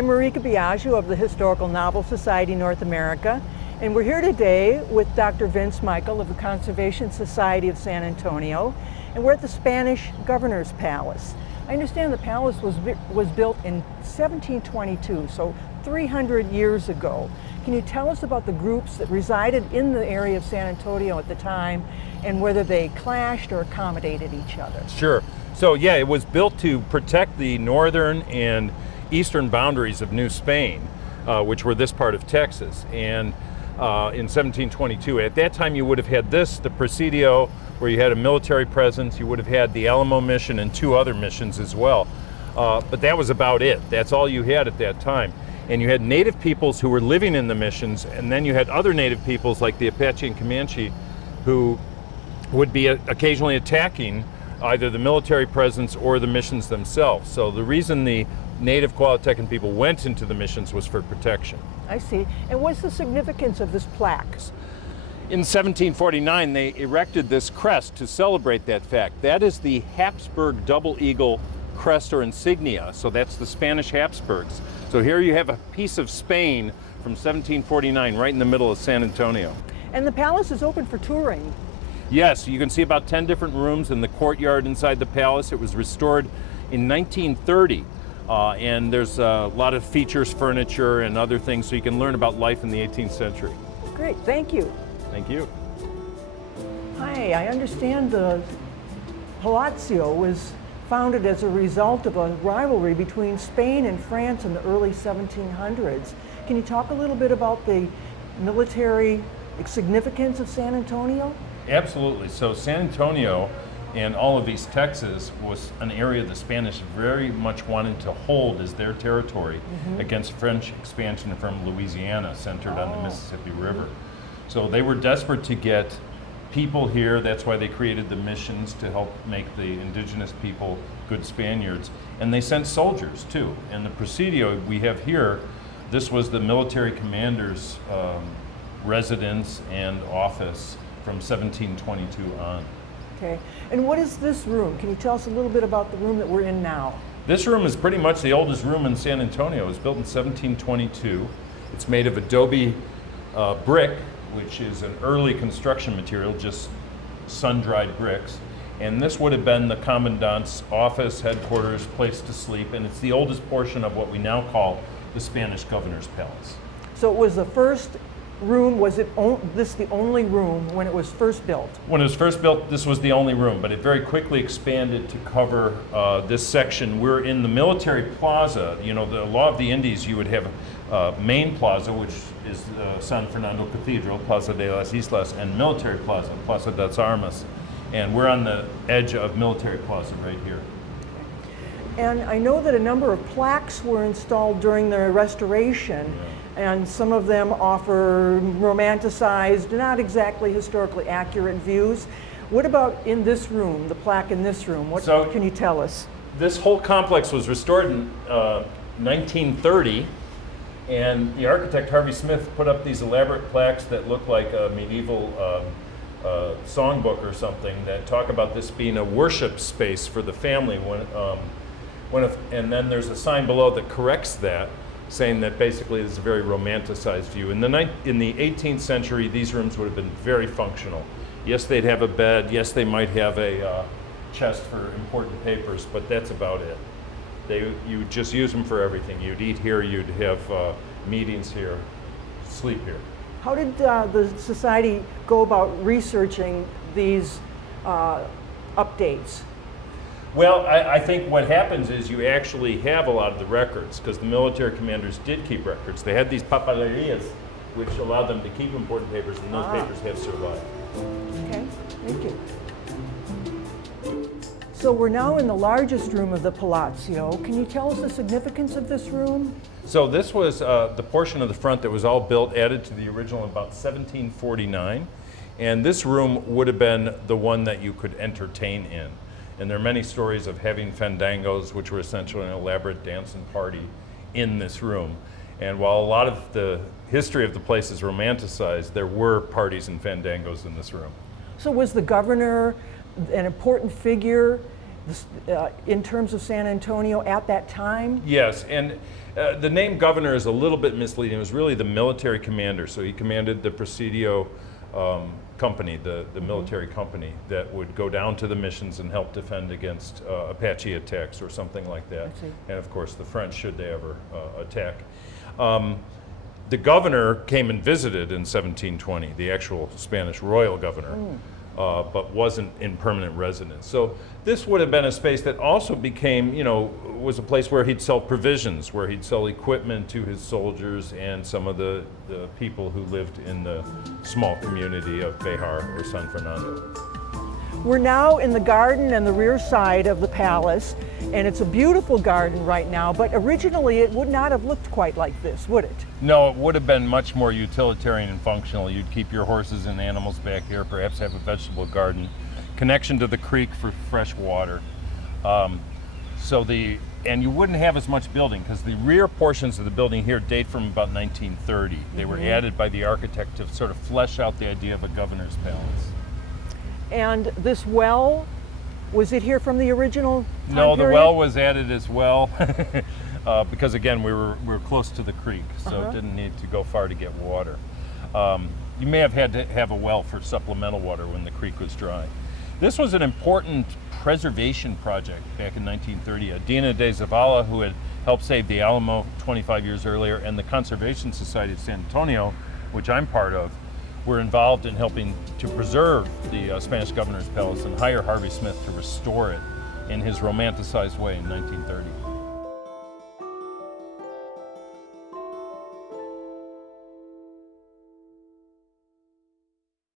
I'm Maryka Biaggio of the Historical Novel Society North America, and we're here today with Dr. Vince Michael of the Conservation Society of San Antonio, and we're at the Spanish Governor's Palace. I understand the palace was built in 1722, so 300 years ago. Can you tell us about the groups that resided in the area of San Antonio at the time and whether they clashed or accommodated each other? Sure. So yeah, it was built to protect the northern and eastern boundaries of New Spain, which were this part of Texas. And in 1722, at that time you would have had the Presidio, where you had a military presence. You would have had the Alamo mission and two other missions as well. But that was about it. That's all you had at that time. And you had native peoples who were living in the missions, and then you had other native peoples like the Apache and Comanche who would be occasionally attacking either the military presence or the missions themselves. So the reason the native Coahuiltecan people went into the missions was for protection. I see. And what's the significance of this plaque? In 1749, they erected this crest to celebrate that fact. That is the Habsburg double eagle crest or insignia. So that's the Spanish Habsburgs. So here you have a piece of Spain from 1749 right in the middle of San Antonio. And the palace is open for touring. Yes, you can see about 10 different rooms in the courtyard inside the palace. It was restored in 1930. And there's a lot of features, furniture, and other things, so you can learn about life in the 18th century. Great, thank you. Thank you. Hi, I understand the Palazzo was founded as a result of a rivalry between Spain and France in the early 1700s. Can you talk a little bit about the military significance of San Antonio? Absolutely. So San Antonio and all of East Texas was an area the Spanish very much wanted to hold as their territory against French expansion from Louisiana, centered on the Mississippi River. So they were desperate to get people here. That's why they created the missions, to help make the indigenous people good Spaniards. And they sent soldiers too. And the Presidio we have here, this was the military commander's residence and office from 1722 on. Okay, and what is this room? Can you tell us a little bit about the room that we're in now? This room is pretty much the oldest room in San Antonio. It was built in 1722. It's made of adobe brick, which is an early construction material, just sun-dried bricks. And this would have been the commandant's office, headquarters, place to sleep, and it's the oldest portion of what we now call the Spanish Governor's Palace. So it was the first room, was this the only room when it was first built? When it was first built, this was the only room, but it very quickly expanded to cover this section. We're in the military plaza. You know, the law of the Indies, you would have main plaza, which is San Fernando Cathedral, Plaza de las Islas, and military plaza, Plaza das Armas. And we're on the edge of military plaza right here. And I know that a number of plaques were installed during the restoration. And some of them offer romanticized, not exactly historically accurate views. What about in this room, the plaque in this room? What can you tell us? This whole complex was restored in 1930, and the architect Harvey Smith put up these elaborate plaques that look like a medieval songbook or something that talk about this being a worship space for the family. And then there's a sign below that corrects that, saying that basically this is a very romanticized view. In the 18th century, these rooms would have been very functional. Yes, they'd have a bed. Yes, they might have a chest for important papers, but that's about it. You just use them for everything. You'd eat here, you'd have meetings here, sleep here. How did the society go about researching these updates? Well, I think what happens is you actually have a lot of the records, because the military commanders did keep records. They had these papelerias, which allowed them to keep important papers, and those papers have survived. Okay, thank you. So we're now in the largest room of the Palazzo. Can you tell us the significance of this room? So this was the portion of the front that was all built, added to the original in about 1749. And this room would have been the one that you could entertain in. And there are many stories of having fandangos, which were essentially an elaborate dance and party in this room. And while a lot of the history of the place is romanticized, there were parties and fandangos in this room. So was the governor an important figure in terms of San Antonio at that time? Yes, and the name governor is a little bit misleading. It was really the military commander. So he commanded the Presidio company, the military company that would go down to the missions and help defend against Apache attacks or something like that. And of course the French, should they ever attack. The governor came and visited in 1720, the actual Spanish royal governor, but wasn't in permanent residence. So this would have been a space that also became, was a place where he'd sell provisions, where he'd sell equipment to his soldiers and some of the people who lived in the small community of Bejar or San Fernando. We're now in the garden and the rear side of the palace, and it's a beautiful garden right now, but originally it would not have looked quite like this, would it? No, it would have been much more utilitarian and functional. You'd keep your horses and animals back here, perhaps have a vegetable garden, connection to the creek for fresh water. And you wouldn't have as much building because the rear portions of the building here date from about 1930. They were added by the architect to sort of flesh out the idea of a governor's palace. And this well, was it here from the original time No, the period? well was added as well because again we were close to the creek, so it didn't need to go far to get water. You may have had to have a well for supplemental water when the creek was dry. This was an important preservation project back in 1930. Adina de Zavala, who had helped save the Alamo 25 years earlier, and the Conservation Society of San Antonio, which I'm part of, were involved in helping to preserve the Spanish governor's palace and hire Harvey Smith to restore it in his romanticized way in 1930.